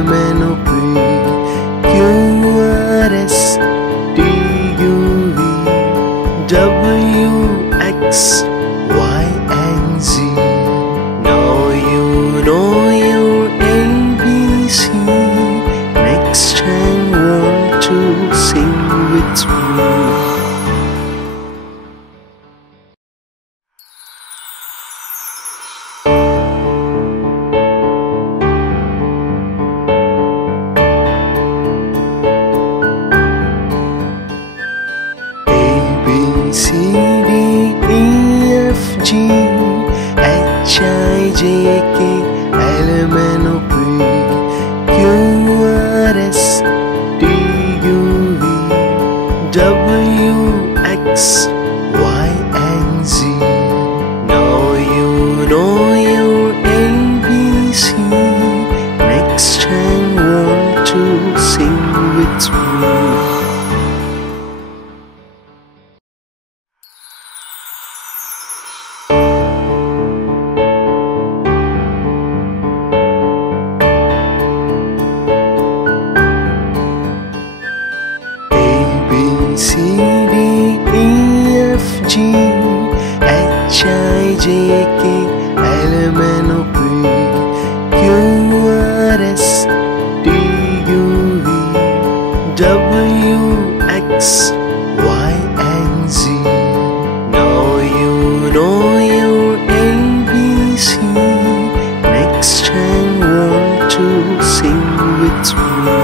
L M N O P Q R S T U V W X Y and Z. Now you know your ABC. Next time want to sing with me. C D E F G H I J K L M N O P Q R S T U V W X Y and Z. Now you know your ABC. Next time want to sing with me. C D E F G H I J K L M N O P Q R S T U V W X Y and Z. Now you know your ABC. Next time want to sing with me.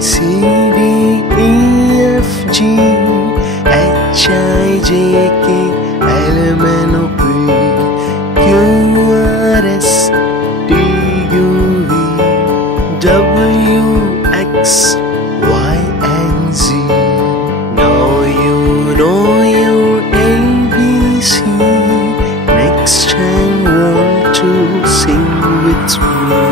C D E F G H I J K L M N O P Q R S T U V W X Y and Z. Now you know your ABC. Next time want to sing with me.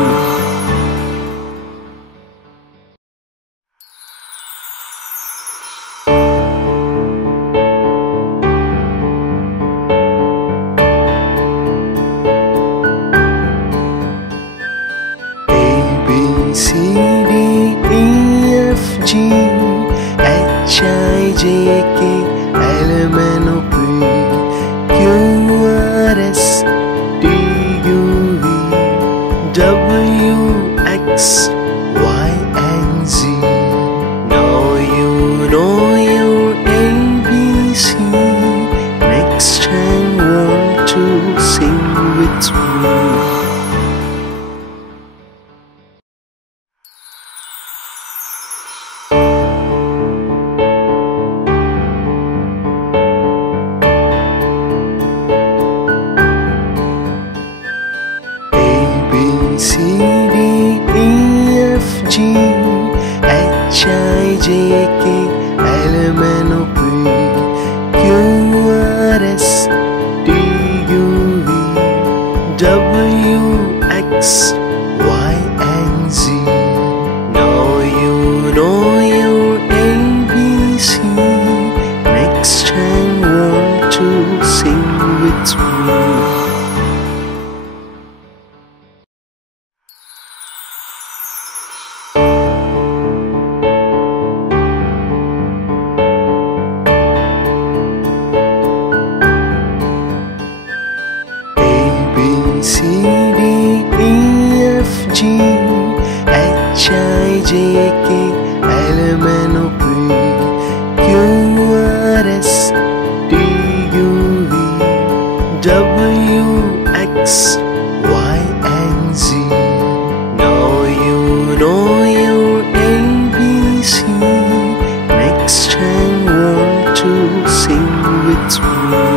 C D E F G H I J K L M N O P Q R S T U V W X Y and Z. Now you know your ABC. Next time want to sing with me. C D E F G H I J K L M N O P Q R S T U V W X Y and Z. Now you know your ABC. Next time want to sing with me. C D E F G H I J K L M N O P Q R S T U V W X Y and Z. Now you know your ABC. Next time want to sing with me.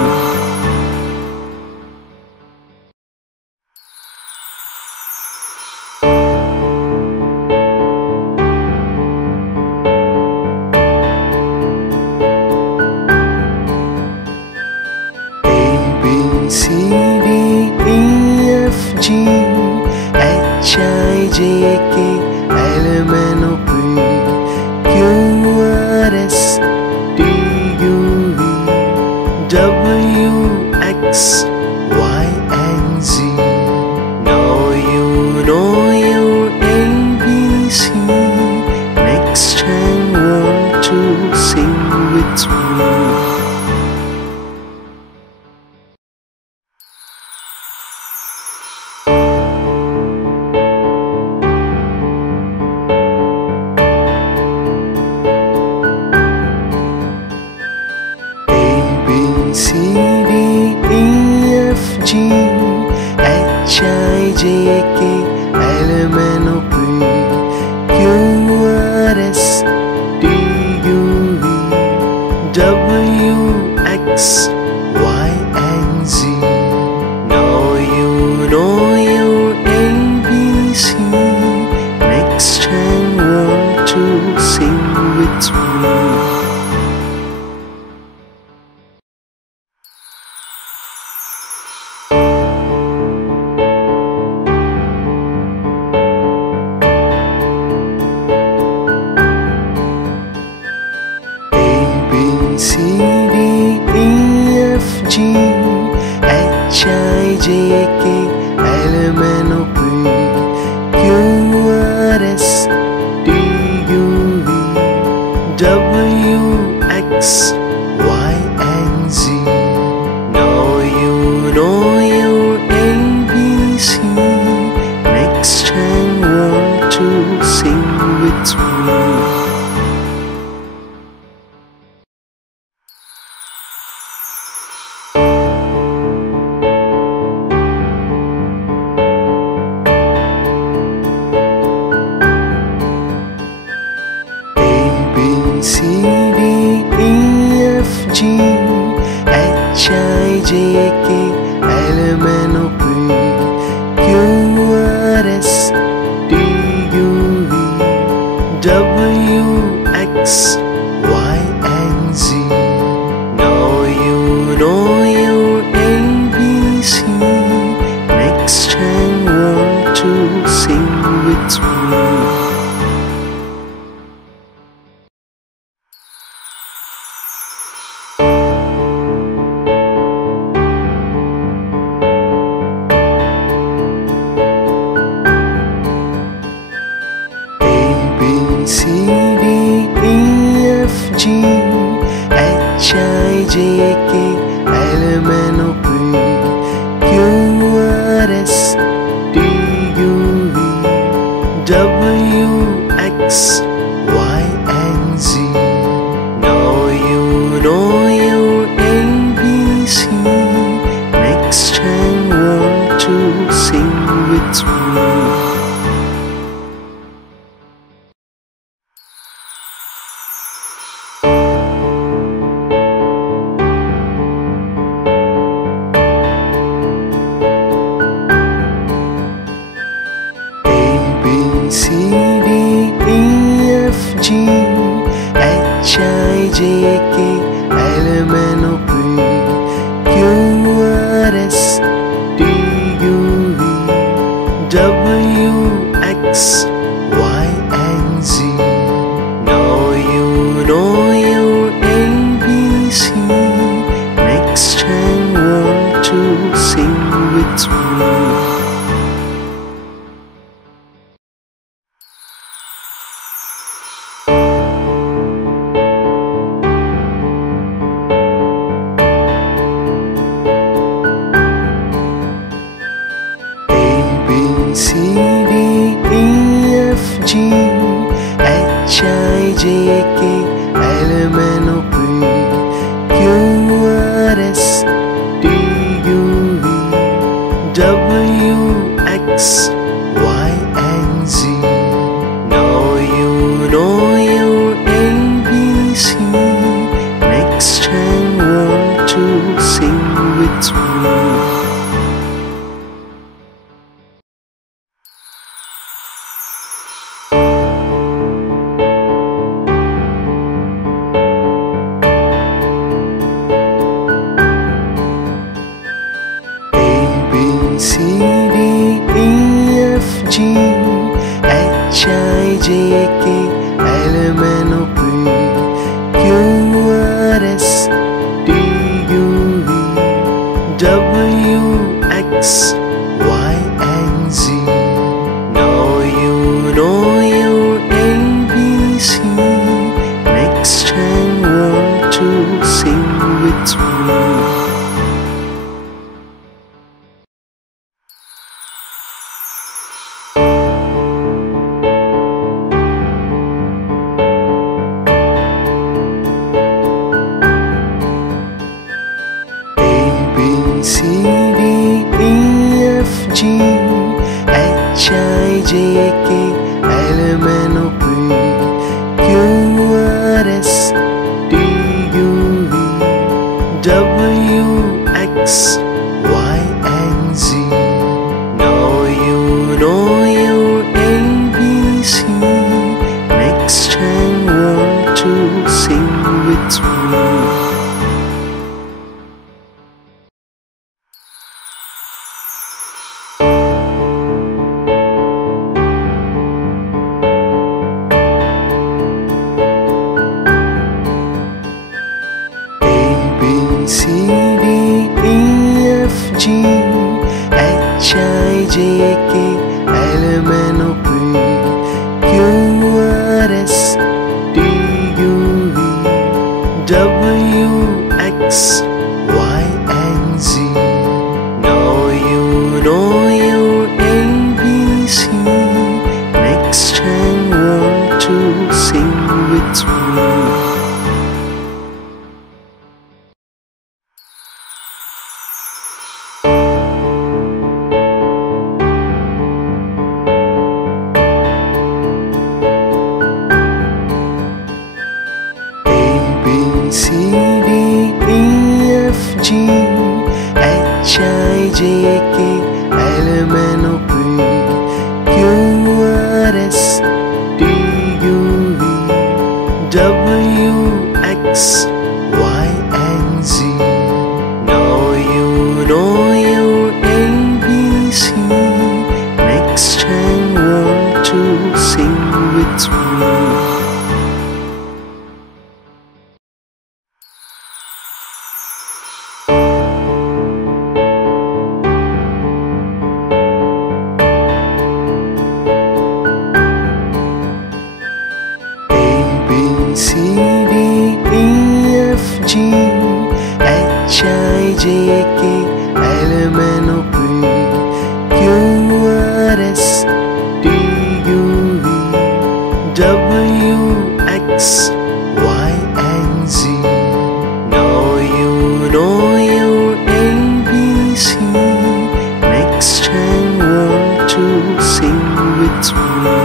C D E F G H I J J K L M N O P Q R S T U V W X Y and Z. Now you know your ABC. Next time want to sing with me. C D E F G H I J K L M N O P Q R S T U V W X Y and Z. Now you know your ABC. Next time want to sing with me. C D E F G H I J K L M N O P Q R S T U V W X Y and Z. Now you know your ABC. Next time want to sing with me. C D E F G H I J K L M N O P Q R S T U V W X Y and Z. Now you know your ABC. Next time want to sing with me. C D E F G H I J K L M N O P Q R S T U V W X Y and Z. Now you know your ABC. Next time want to sing with me. C D E F G H I J K L M N O P Q R S T U V W X Y and Z. Now you know your ABC. Next time want to sing with me. C D E F G H I J K L M N O P Q R S T U V W X Y and Z. Now you know your ABC. Next time want to sing with me. C D E know your ABC. Next time want to sing with me. C, D, E, F, G, H, I, J, K, L, M, N, O, P, Q, R, S, T, U, V, W, X, Y, and Z. Now you know your ABC. Next time want to sing with me. C, D, E, F, G, H, I, J, K, L, M, N, O, P, Q, R, S, T, U, V, W, X, Y, and Z. Now you know your ABC. Next time want to sing with me.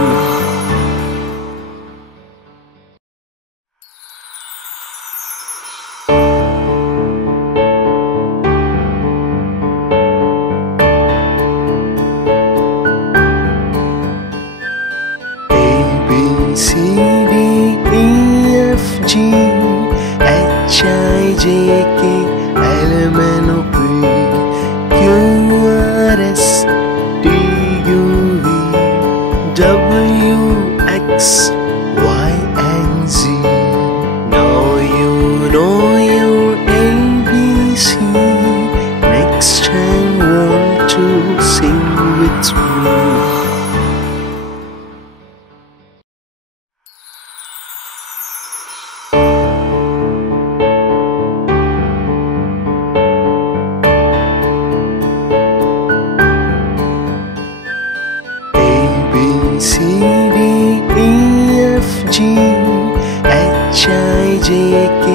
C, D, E, F, G, H, I, J, K, L, M, N, O, P, Q, R, S, T, U, V, W, X, Y, and Z. Now you know your ABC. Next time want to sing with me. C, D, E, F, G, H, I, J, K,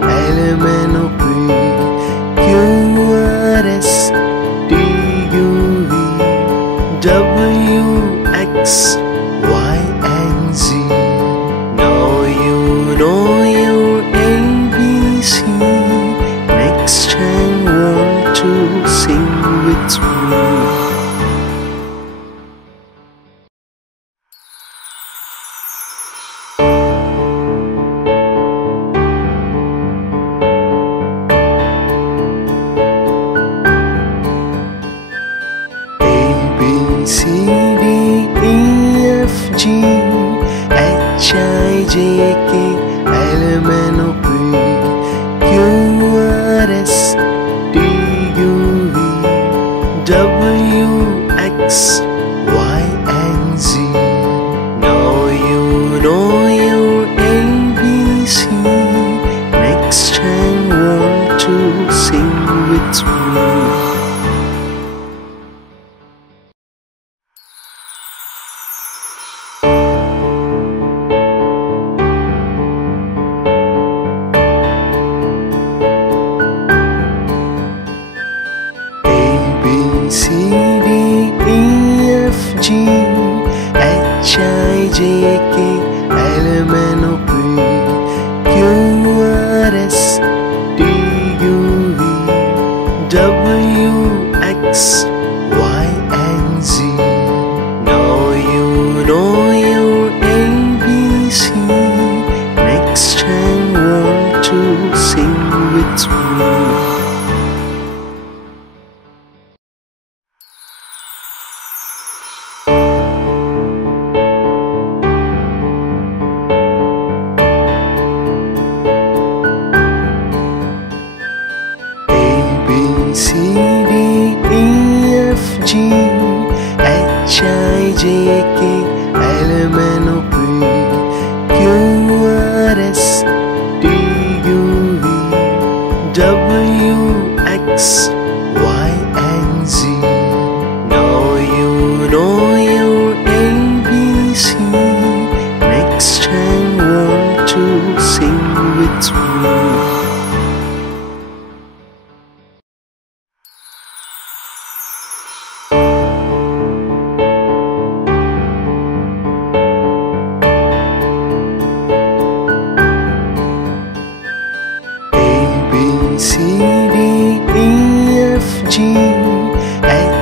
L, M, N, O, P, Q, R, S, T, U, V, W, X, Y, and Z. Now you know your ABC. Next time want to sing with me. C, D, E, F, G, H, I, J, K, L, M, N, O, P, Q, R, S, T, U, V, W, X, Y, and Z. Now you know your ABC. Next time want to sing with me. C, D, E, F, G,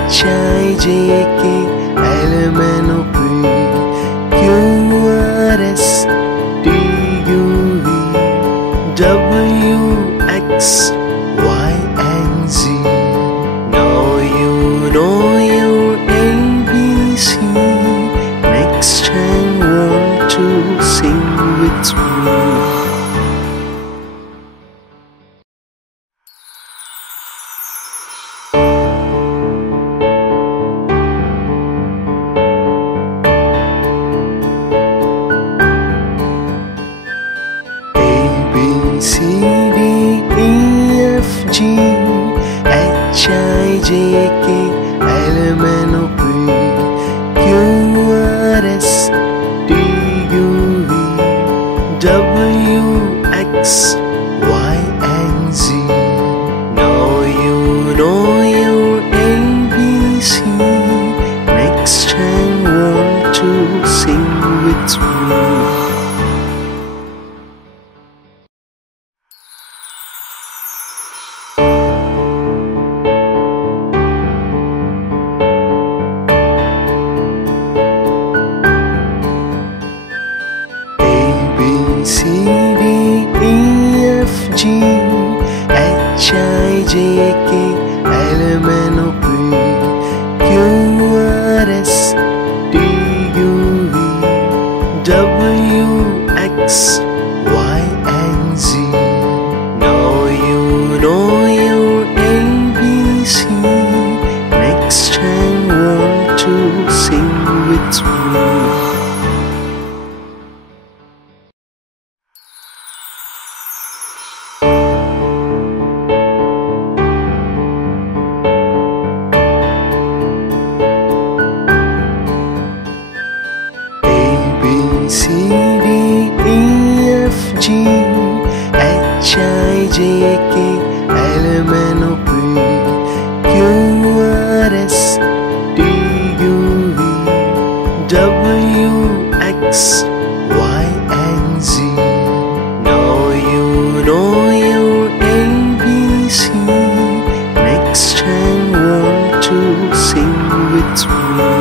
H I J K L M N O P Q R S T U V W X Y and Z. Now you know your ABC. Next time want to sing with me. C D E F G H I J K L M N O P Q R S T U V W X Y and Z. Now you know your ABC. Next time want to sing with me. C D E F G H I J K L M N O P Q R S T U V W X Y and Z. Now you know your ABC. Next time want to sing with me. C D E F G H I J K L M N O P Q R S T U V W X Y and Z. Now you know your ABC. Next time want to sing with me.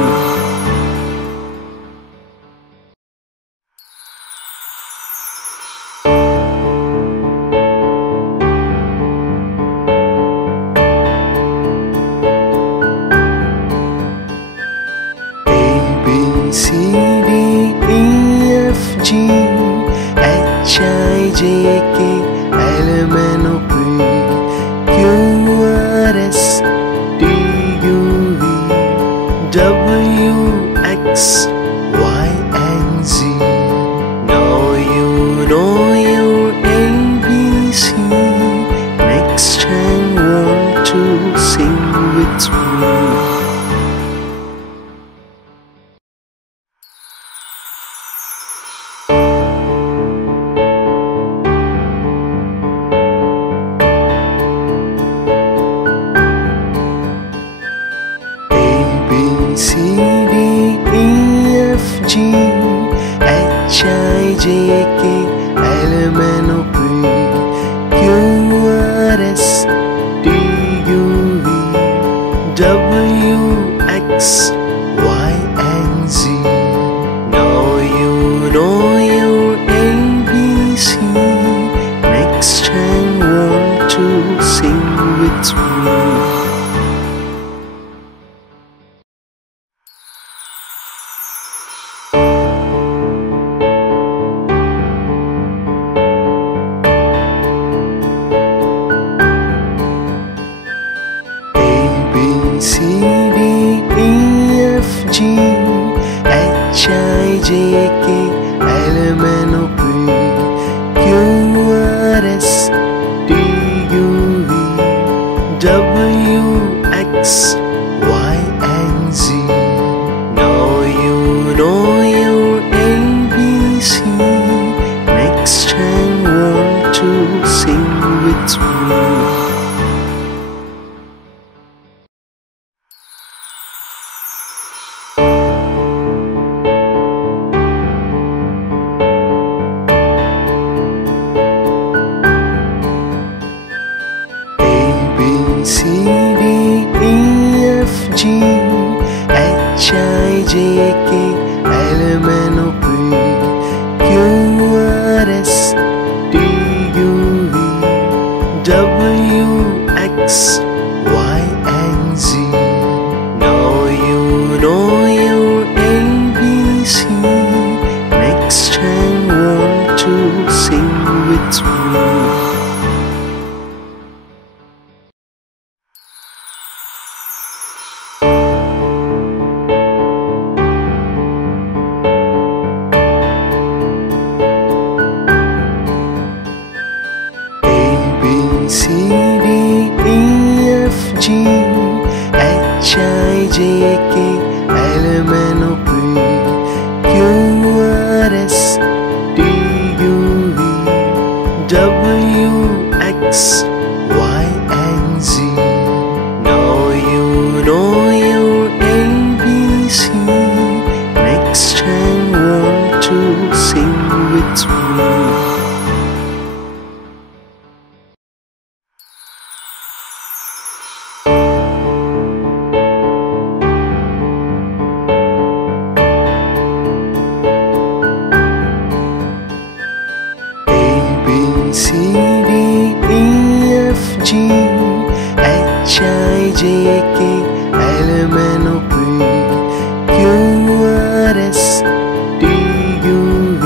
C D E F G H I J K L M N O P Q R S T U V W X Y and Z. Now you know your ABC. Next time want to sing with me. C D E F G H I J K L M N O P Q R S T U V W X Y and Z. Now you know your ABC. Next time want to sing with me. C D E J K L M N O P Q R S T U V W X Y and Z. Now you know your ABC. Next time want to sing with me. C D E F G H I J K L M N O P Q R S T U V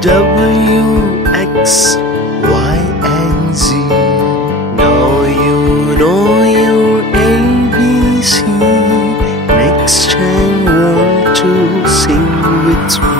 W X Y and Z. Now you know your ABC. Next time want to sing with me.